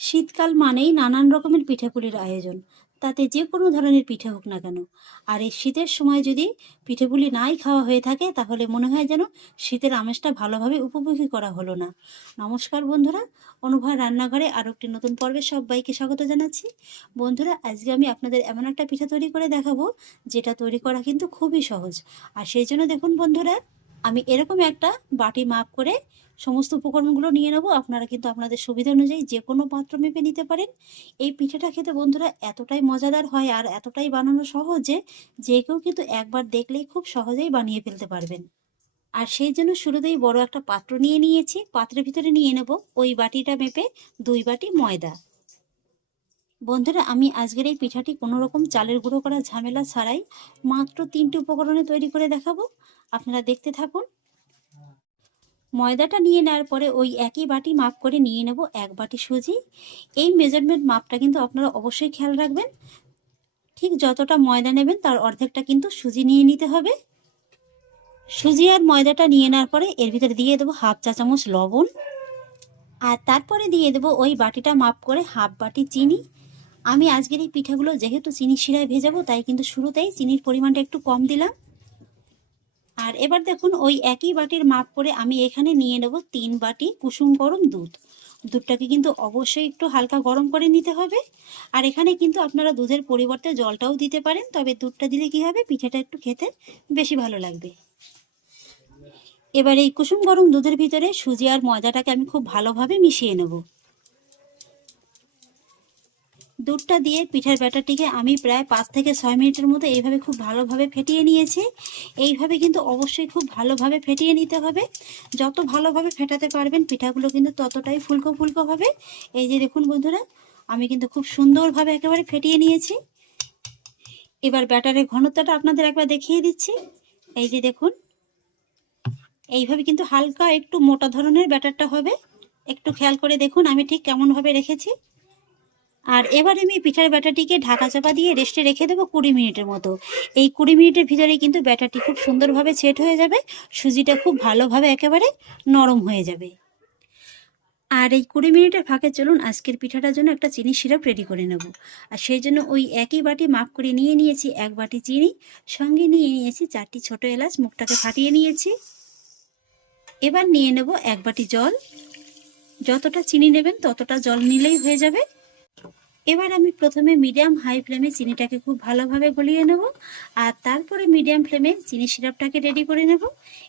শীতকাল মানেই নানান রকমের পিঠেপুলির আয়োজন, তাতে যে কোনো ধরনের পিঠে হোক না কেন। আর এই শীতের সময় যদি পিঠেপুলি নাই খাওয়া হয়ে থাকে, তাহলে মনে হয় যেন শীতের আমেজটা ভালোভাবে উপভোগী করা হলো না। নমস্কার বন্ধুরা অনুভব রান্নাঘরে আরও একটি নতুন পর্বে সবাইকে স্বাগত জানাচ্ছি। বন্ধুরা, আজকে আমি আপনাদের এমন একটা পিঠা তৈরি করে দেখাবো, যেটা তৈরি করা কিন্তু খুবই সহজ। আর সেই জন্য দেখুন বন্ধুরা আমি এরকম একটা বাটি মাপ করে সমস্ত উপকরণগুলো নিয়ে নেব। আপনারা কিন্তু আপনাদের সুবিধা অনুযায়ী যে কোনো পাত্র মেপে নিতে পারেন। এই পিঠেটা খেতে বন্ধুরা এতটাই মজাদার হয় আর এতটাই বানানো সহজে যে কেউ কিন্তু একবার দেখলেই খুব সহজেই বানিয়ে ফেলতে পারবেন। আর সেই জন্য শুরুতেই বড় একটা পাত্র নিয়ে নিয়েছি। পাত্রের ভিতরে নিয়ে নেব। ওই বাটিটা মেপে দুই বাটি ময়দা। বন্ধুরা, আমি আজকের এই পিঠাটি কোনো রকম চালের গুঁড়ো করা ঝামেলা ছাড়াই মাত্র তিনটি উপকরণে তৈরি করে দেখাবো। আপনারা দেখতে থাকুন। ময়দাটা নিয়ে নেওয়ার পরে ওই একই বাটি মাপ করে নিয়ে নেব এক বাটি সুজি। এই মেজারমেন্ট মাপটা কিন্তু আপনারা অবশ্যই খেয়াল রাখবেন। ঠিক যতটা ময়দা নেবেন তার অর্ধেকটা কিন্তু সুজি নিয়ে নিতে হবে। সুজি আর ময়দাটা নিয়ে নেওয়ার পরে এর ভিতরে দিয়ে দেবো হাফ চা চামচ লবণ। আর তারপরে দিয়ে দেবো ওই বাটিটা মাপ করে হাফ বাটি চিনি। আমি আজকের এই পিঠাগুলো যেহেতু চিনি শিরায় ভেজাবো, তাই কিন্তু শুরুতেই চিনির পরিমাণটা একটু কম দিলাম। আর এবার দেখুন, ওই একই বাটির মাপ করে আমি এখানে নিয়ে নেব তিন বাটি কুসুম গরম দুধ। দুধটাকে কিন্তু অবশ্যই একটু হালকা গরম করে নিতে হবে। আর এখানে কিন্তু আপনারা দুধের পরিবর্তে জলটাও দিতে পারেন, তবে দুধটা দিলে কি হবে, পিঠাটা একটু খেতে বেশি ভালো লাগবে। এবার এই কুসুম গরম দুধের ভিতরে সুজি আর ময়দাটাকে আমি খুব ভালোভাবে মিশিয়ে নেব। দুধটা দিয়ে পিঠার ব্যাটারটিকে আমি প্রায় পাঁচ থেকে ছয় মিনিটের মতো এইভাবে খুব ভালোভাবে ফেটিয়ে নিয়েছি। এইভাবে কিন্তু অবশ্যই খুব ভালোভাবে ফেটিয়ে নিতে হবে। যত ভালোভাবে ফেটাতে পারবেন, পিঠাগুলো কিন্তু ততটাই ফুলকো ফুলকো হবে। এই যে দেখুন বন্ধুরা, আমি কিন্তু খুব সুন্দরভাবে একেবারে ফেটিয়ে নিয়েছি। এবার ব্যাটারের ঘনত্বটা আপনাদের একবার দেখিয়ে দিচ্ছি। এই যে দেখুন, এইভাবে কিন্তু হালকা একটু মোটা ধরনের ব্যাটারটা হবে। একটু খেয়াল করে দেখুন, আমি ঠিক কেমনভাবে রেখেছি। আর এবার আমি পিঠার ব্যাটাটিকে ঢাকা চাপা দিয়ে রেস্টে রেখে দেবো কুড়ি মিনিটের মতো। এই কুড়ি মিনিটের ভিতরে কিন্তু ব্যাটারটি খুব সুন্দরভাবে সেট হয়ে যাবে, সুজিটা খুব ভালোভাবে একেবারে নরম হয়ে যাবে। আর এই কুড়ি মিনিটের ফাঁকে চলুন, আজকের পিঠাটার জন্য একটা চিনি সিরাপ রেডি করে নেব। আর সেই জন্য ওই একই বাটি মাপ করে নিয়ে নিয়েছি, এক বাটি চিনি, সঙ্গে নিয়ে নিয়েছি চারটি ছোট এলাচ, মুখটাকে ফাটিয়ে নিয়েছি। এবার নিয়ে নেব এক বাটি জল। যতটা চিনি নেবেন ততটা জল নিলেই হয়ে যাবে। এবার আমি প্রথমে মিডিয়াম হাই ফ্লেমে চিনিটাকে খুব ভালোভাবে গলিয়ে নেব, আর তারপরে মিডিয়াম ফ্লেমে চিনি সিরাপটাকে রেডি করে নেব।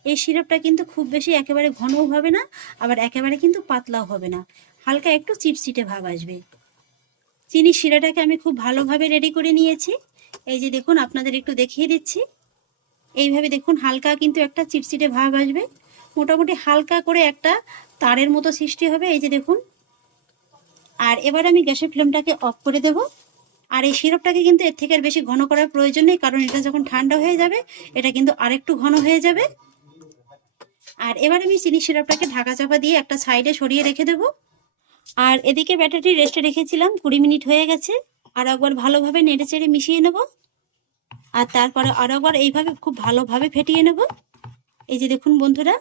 এই সিরাপটা কিন্তু খুব বেশি একেবারে ঘনও হবে না, আবার একেবারে কিন্তু পাতলাও হবে না। হালকা একটু চিটচিটে ভাব আসবে। চিনি শিরাটাকে আমি খুব ভালোভাবে রেডি করে নিয়েছি। এই যে দেখুন, আপনাদের একটু দেখিয়ে দিচ্ছি। এইভাবে দেখুন, হালকা কিন্তু একটা চিটচিটে ভাব আসবে। মোটামুটি হালকা করে একটা তারের মতো সৃষ্টি হবে। এই যে দেখুন আর এবার আমি গ্যাসের ফ্লেমটাকে অফ করে দেব। আর এই সিরপটাকে কিন্তু এর থেকে আর বেশি ঘন করার প্রয়োজন নেই, কারণ এটা যখন ঠান্ডা হয়ে যাবে, এটা কিন্তু আরেকটু ঘন হয়ে যাবে। আর এবার আমি চিনি সিরাপটাকে ঢাকা চাপা দিয়ে একটা সাইডে সরিয়ে রেখে দেব। আর এদিকে ব্যাটারটি রেস্টে রেখেছিলাম, কুড়ি মিনিট হয়ে গেছে। আর একবার ভালোভাবে নেড়ে চেড়ে মিশিয়ে নেব। আর তারপরে আরও একবার এইভাবে খুব ভালোভাবে ফেটিয়ে নেব। এই যে দেখুন বন্ধুরা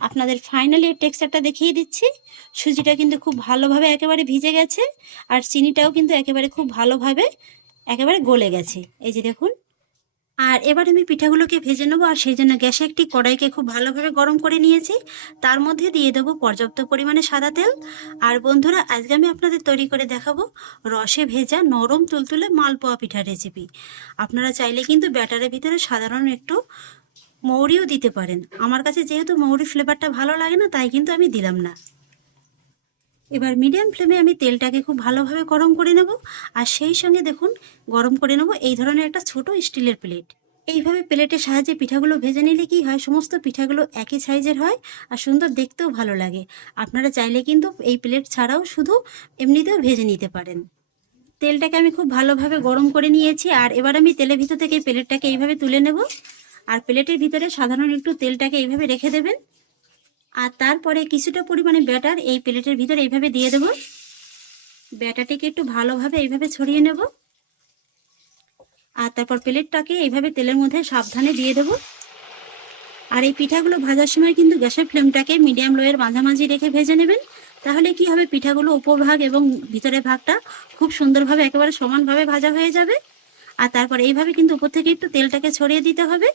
আপনাদের ফাইনালি টেক্সচারটা দেখিয়ে দিচ্ছি। সুজিটা কিন্তু খুব ভালোভাবে একেবারে ভিজে গেছে আর চিনিটাও কিন্তু একেবারে খুব ভালোভাবে একেবারে গলে গেছে। এই যে দেখুন। আর এবার আমি পিঠাগুলোকে ভেজে নেব আর সেই জন্য গ্যাসে একটি কড়াইকে খুব ভালোভাবে গরম করে নিয়েছি। তার মধ্যে দিয়ে দেবো পর্যাপ্ত পরিমাণে সাদা তেল। আর বন্ধুরা, আজকে আমি আপনাদের তৈরি করে দেখাবো রসে ভেজা নরম তুলতুলে মালপোয়া পিঠার রেসিপি আপনারা চাইলে কিন্তু ব্যাটারের ভিতরে সাধারণ একটু মৌরিও দিতে পারেন। আমার কাছে যেহেতু মৌরি ফ্লেভারটা ভালো লাগে না, তাই কিন্তু আমি দিলাম না। এবার মিডিয়াম ফ্লেমে আমি তেলটাকে খুব ভালোভাবে গরম করে নেব। আর সেই সঙ্গে দেখুন, গরম করে নেব এই ধরনের একটা ছোট স্টিলের প্লেট এইভাবে প্লেটের সাহায্যে পিঠাগুলো ভেজে নিলে কি হয়, সমস্ত পিঠাগুলো একই সাইজের হয় আর সুন্দর দেখতেও ভালো লাগে। আপনারা চাইলে কিন্তু এই প্লেট ছাড়াও শুধু এমনিতেও ভেজে নিতে পারেন। তেলটাকে আমি খুব ভালোভাবে গরম করে নিয়েছি। আর এবার আমি তেলের ভিতর থেকে প্লেটটাকে এইভাবে তুলে নেব। আর প্লেটের ভিতরে সাধারণ একটু তেলটাকে এইভাবে রেখে দেবেন। আর তারপরে কিছুটা পরিমাণে ব্যাটার এই প্লেটের ভিতরে এইভাবে দিয়ে দেব। ব্যাটারটিকে একটু ভালোভাবে এইভাবে ছড়িয়ে নেব। আর তারপর প্লেটটাকে এইভাবে তেলের মধ্যে সাবধানে দিয়ে দেব। আর এই পিঠাগুলো ভাজার সময় কিন্তু গ্যাসের ফ্লেমটাকে মিডিয়াম লোয়ের মাঝামাঝি রেখে ভেজে নেবেন। তাহলে কি হবে, পিঠাগুলো উপরভাগ এবং ভিতরের ভাগটা খুব সুন্দরভাবে একেবারে সমানভাবে ভাজা হয়ে যাবে। আর তারপর এইভাবে কিন্তু উপর থেকে একটু তেলটাকে ছড়িয়ে দিতে হবে।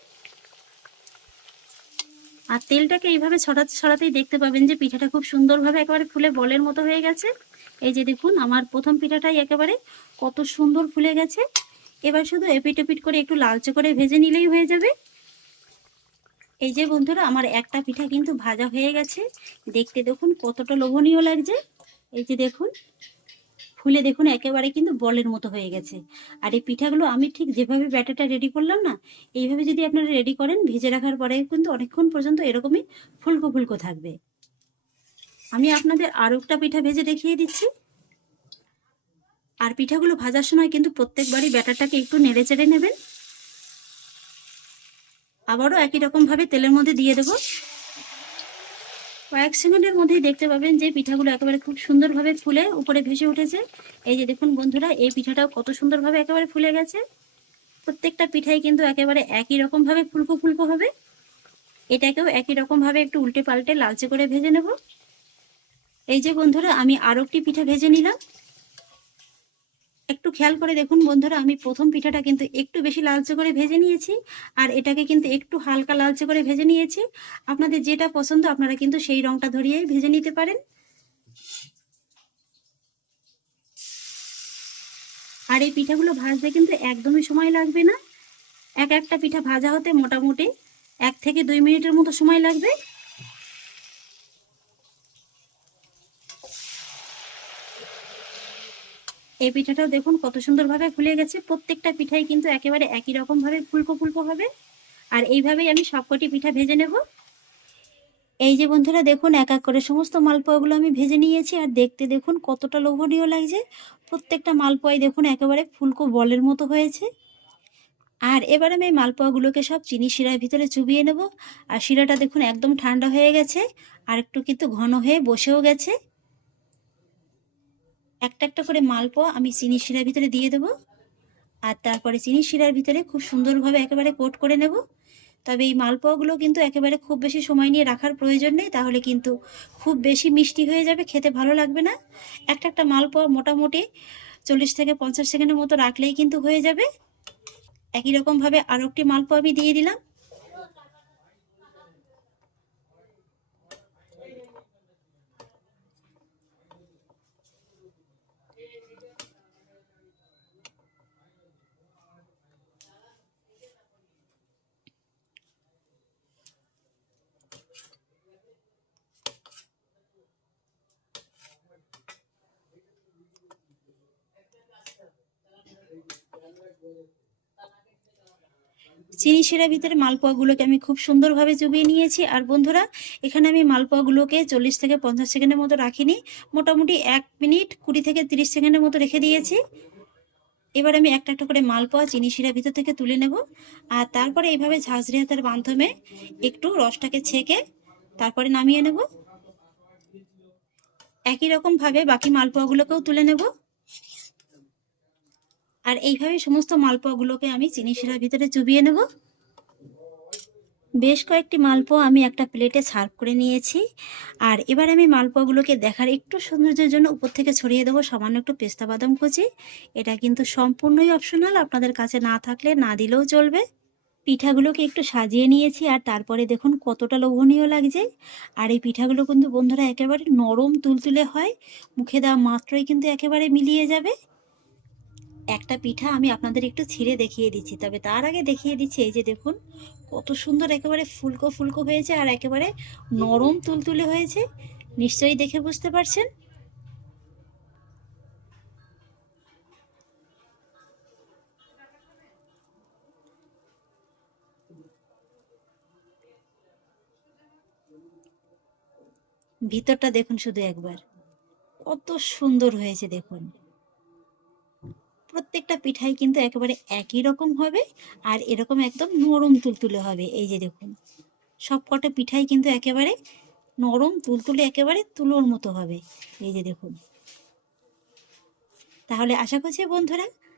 আর তেলটাকে এইভাবে ছড়াতে ছড়াতেই দেখতে পাবেন যে পিঠাটা খুব সুন্দরভাবে একেবারে ফুলে বলের মতো হয়ে গেছে। এই যে দেখুন, আমার প্রথম পিঠাটাই একেবারে কত সুন্দর ফুলে গেছে। এবার শুধু এপিট এপিট করে একটু লালচে করে ভেজে নিলেই হয়ে যাবে। এই যে বন্ধুরা, আমার একটা পিঠা কিন্তু ভাজা হয়ে গেছে। দেখতে দেখুন কতটা লোভনীয় লাগছে। এই যে দেখুন ফুলে দেখুন, একেবারে কিন্তু বলের মতো হয়ে গেছে। আর এই পিঠাগুলো আমি ঠিক যেভাবে ব্যাটারটা রেডি করলাম না, এইভাবে যদি আপনারা রেডি করেন, ভেজে রাখার পরে কিন্তু অনেকক্ষণ পর্যন্ত এরকমই ফুলকো ফুলকো থাকবে। আমি আপনাদের আরও একটা পিঠা ভেজে দেখিয়ে দিচ্ছি। আর পিঠাগুলো ভাজার সময় কিন্তু প্রত্যেকবারই ব্যাটারটাকে একটু নেড়ে চেড়ে নেবেন। আবারও একই রকম ভাবে তেলের মধ্যে দিয়ে দেবো। কয়েক সেকেন্ডের মধ্যেই দেখতে পাবেন যে পিঠাগুলো একেবারে খুব সুন্দরভাবে ফুলে উপরে ভেসে উঠেছে। এই যে দেখুন বন্ধুরা, এই পিঠাটাও কত সুন্দরভাবে একেবারে ফুলে গেছে। প্রত্যেকটা পিঠাই কিন্তু একেবারে একই রকমভাবে ফুলকো ফুলকো হবে। এটাকেও একই রকমভাবে একটু উল্টে পাল্টে লালচে করে ভেজে নেব। এই যে বন্ধুরা, আমি আরও একটি পিঠা ভেজে নিলাম। একটু খেয়াল করে দেখুন বন্ধুরা, আমি প্রথম পিঠাটা কিন্তু একটু বেশি লালচে করে ভেজে নিয়েছি, আর এটাকে কিন্তু একটু হালকা লালচে করে ভেজে নিয়েছি। আপনাদের যেটা পছন্দ, আপনারা কিন্তু সেই রংটা ধরিয়ে ভেজে নিতে পারেন। আর এই পিঠাগুলো ভাজতে কিন্তু একদমই সময় লাগবে না। এক একটা পিঠা ভাজা হতে মোটামুটি এক থেকে দুই মিনিটের মতো সময় লাগবে। এই পিঠাটাও দেখুন কত সুন্দরভাবে ফুলে গেছে। প্রত্যেকটা পিঠাই কিন্তু একেবারে একই রকম ভাবে ফুলকো ফুলকো হবে। আর এইভাবেই আমি সবকটি পিঠা ভেজে নেব। এই যে বন্ধুরা, দেখুন এক এক করে সমস্ত মালপোয়াগুলো আমি ভেজে নিয়েছি। আর দেখতে দেখুন কতটা লোভনীয় লাগছে। প্রত্যেকটা মালপোয়াই দেখুন একেবারে ফুলকো বলের মতো হয়েছে। আর এবার আমি মালপোয়াগুলোকে সব চিনি শিরার ভিতরে চুবিয়ে নেব। আর শিরাটা দেখুন একদম ঠান্ডা হয়ে গেছে। আর একটু কিন্তু ঘন হয়ে বসেও গেছে। একটা একটা করে মালপোয়া আমি চিনি শিরার ভিতরে দিয়ে দেবো। আর তারপরে চিনি শিরার ভিতরে খুব সুন্দরভাবে একেবারে কোট করে নেব। তবে এই মালপোয়াগুলো কিন্তু একেবারে খুব বেশি সময় নিয়ে রাখার প্রয়োজন নেই, তাহলে কিন্তু খুব বেশি মিষ্টি হয়ে যাবে, খেতে ভালো লাগবে না। একটা একটা মালপোয়া মোটামুটি চল্লিশ থেকে পঞ্চাশ সেকেন্ডের মতো রাখলেই কিন্তু হয়ে যাবে। একই রকমভাবে আরও একটি মালপোয়া আমি দিয়ে দিলাম। চিনি শিরার ভিতরে মালপোয়াগুলোকে আমি খুব সুন্দরভাবে চুবিয়ে নিয়েছি। আর বন্ধুরা, এখানে আমি মালপোয়াগুলোকে চল্লিশ থেকে পঞ্চাশ সেকেন্ডের মতো রাখিনি। মোটামুটি এক মিনিট কুড়ি থেকে তিরিশ সেকেন্ডের মতো রেখে দিয়েছি। এবার আমি একটা একটা করে মালপোয়া চিনি শিরার ভিতর থেকে তুলে নেব। আর তারপরে এইভাবে ঝাঁঝরি হাতের মাধ্যমে একটু রসটাকে ছেঁকে তারপরে নামিয়ে নেব। একই রকমভাবে বাকি মালপোয়াগুলোকেও তুলে নেব। আর এইভাবে সমস্ত মালপোয়াগুলোকে আমি চিনি শিরার ভিতরে চুবিয়ে নেব। বেশ কয়েকটি মালপোয়া আমি একটা প্লেটে সার্ভ করে নিয়েছি। আর এবার আমি মালপোয়াগুলোকে দেখার একটু সৌন্দর্যের জন্য উপর থেকে ছড়িয়ে দেবো সামান্য একটু পেস্তা বাদাম কুচি। এটা কিন্তু সম্পূর্ণই অপশনাল আপনাদের কাছে না থাকলে না দিলেও চলবে। পিঠাগুলোকে একটু সাজিয়ে নিয়েছি আর তারপরে দেখুন কতটা লোভনীয় লাগছে। আর এই পিঠাগুলো কিন্তু বন্ধুরা একেবারে নরম তুলতুলে হয়, মুখে দেওয়া মাত্রই কিন্তু একেবারে মিলিয়ে যাবে। একটা পিঠা আমি আপনাদের একটু ছিঁড়ে দেখিয়ে দিচ্ছি, তবে তার আগে দেখিয়ে দিচ্ছি এই যে দেখুন, কত সুন্দর একেবারে ফুলকো ফুলকো হয়েছে আর একেবারে নরম তুলতুলে হয়েছে, নিশ্চয়ই দেখে বুঝতে পারছেন? ভিতরটা দেখুন শুধু একবার, কত সুন্দর হয়েছে দেখুন। প্রত্যেকটা পিঠাই কিন্তু একেবারে একই রকম হবে আর এরকম একদম নরম তুলতুলে হবে। এই যে দেখুন সব কটা পিঠাই কিন্তু একেবারে নরম তুলতুলে একেবারে তুলোর মতো হবে। এই যে দেখুন। তাহলে আশা করছি বন্ধুরা